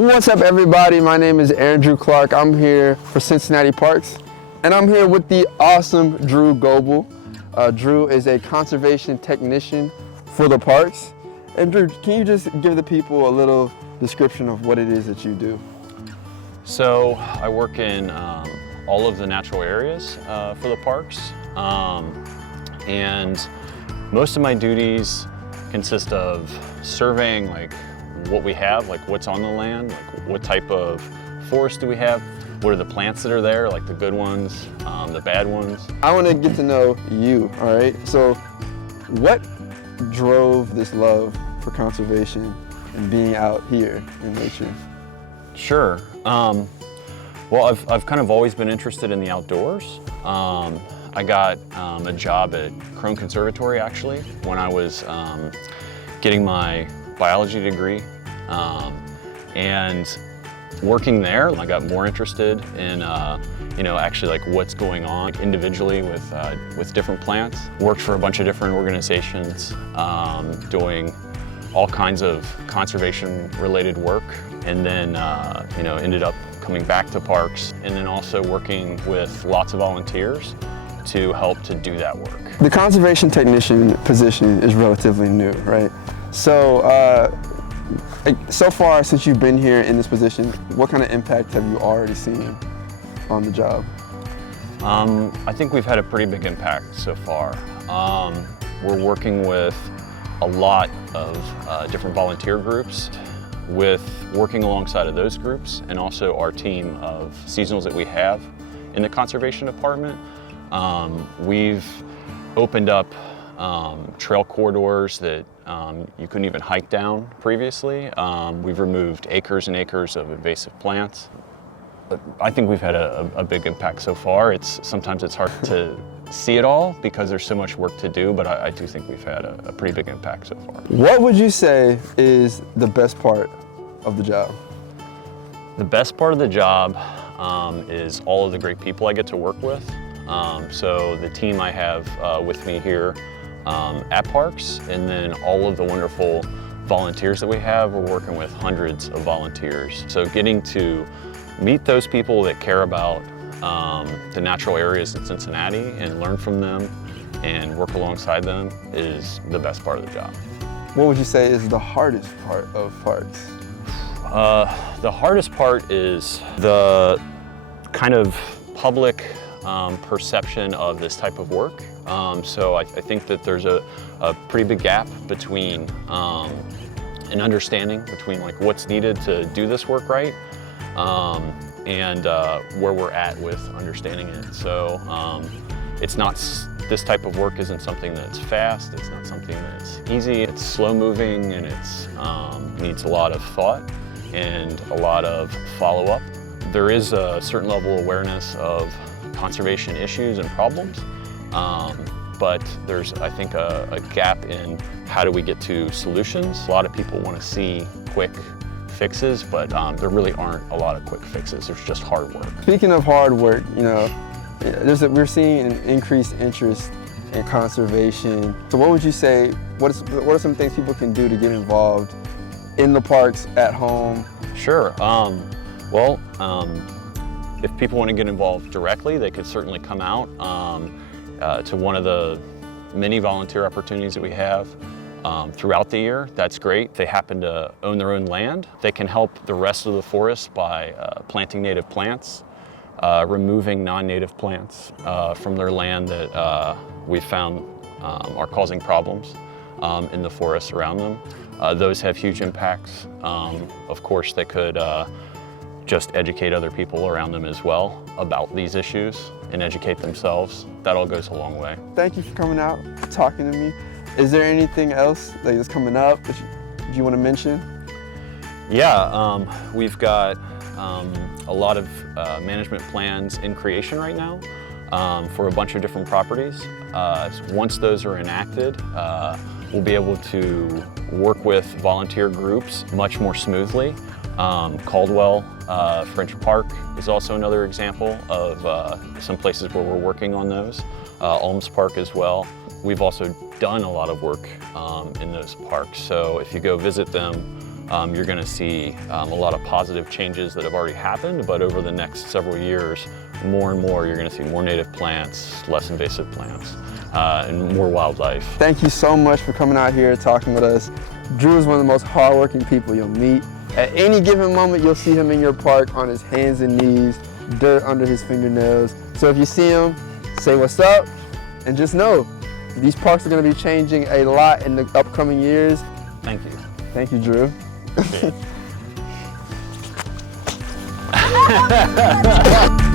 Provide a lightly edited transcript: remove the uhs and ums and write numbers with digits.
What's up, everybody? My name is Andrew Clark. I'm here for Cincinnati Parks, and I'm here with the awesome Drew Goebel. Drew is a conservation technician for the parks. And Drew, can you just give the people a little description of what it is that you do? So I work in all of the natural areas for the parks, and most of my duties consist of surveying like what we have, like what's on the land, like what type of forest do we have, what are the plants that are there, like the good ones, the bad ones. I want to get to know you, all right? So what drove this love for conservation and being out here in nature? Sure. Well, I've kind of always been interested in the outdoors. I got a job at Crone Conservatory actually when I was getting my biology degree, and working there, I got more interested in actually like what's going on individually with different plants. Worked for a bunch of different organizations, doing all kinds of conservation-related work, and then ended up coming back to parks, and then also working with lots of volunteers to help to do that work. The conservation technician position is relatively new, right? So, so far since you've been here in this position, what kind of impact have you already seen on the job? I think we've had a pretty big impact so far. We're working with a lot of different volunteer groups, with working alongside of those groups, and also our team of seasonals that we have in the conservation department. We've opened up trail corridors that you couldn't even hike down previously. We've removed acres and acres of invasive plants. I think we've had a big impact so far. Sometimes it's hard to see it all because there's so much work to do, but I do think we've had a pretty big impact so far. What would you say is the best part of the job? The best part of the job is all of the great people I get to work with. So the team I have with me here at Parks, and then all of the wonderful volunteers that we have. We're working with hundreds of volunteers. So getting to meet those people that care about the natural areas in Cincinnati and learn from them and work alongside them is the best part of the job. What would you say is the hardest part of parks? The hardest part is the kind of public perception of this type of work. So I think that there's a pretty big gap between an understanding between like what's needed to do this work right, and where we're at with understanding it. So it's not, this type of work isn't something that's fast, it's not something that's easy, it's slow moving, and it's needs a lot of thought and a lot of follow-up. There is a certain level of awareness of conservation issues and problems, but there's, I think, a gap in how do we get to solutions. A lot of people want to see quick fixes, but there really aren't a lot of quick fixes. There's just hard work. Speaking of hard work, we're seeing an increased interest in conservation. So what would you say, what are some things people can do to get involved in the parks, at home? Sure. If people want to get involved directly, they could certainly come out to one of the many volunteer opportunities that we have throughout the year. That's great. If they happen to own their own land, they can help the rest of the forest by planting native plants, removing non-native plants from their land that we found are causing problems in the forests around them. Those have huge impacts. Of course, they could just educate other people around them as well about these issues and educate themselves. That all goes a long way. Thank you for coming out, talking to me. Is there anything else that's coming up that you want to mention? Yeah, we've got a lot of management plans in creation right now for a bunch of different properties. Once those are enacted, we'll be able to work with volunteer groups much more smoothly. Caldwell French Park is also another example of some places where we're working on those. Ulms Park as well. We've also done a lot of work in those parks, so if you go visit them, you're going to see a lot of positive changes that have already happened, but over the next several years, more and more, you're going to see more native plants, less invasive plants, and more wildlife. Thank you so much for coming out here talking with us. Drew is one of the most hardworking people you'll meet. At any given moment, you'll see him in your park on his hands and knees, dirt under his fingernails. So if you see him, say what's up, and just know, these parks are going to be changing a lot in the upcoming years. Thank you. Thank you, Drew. Appreciate it.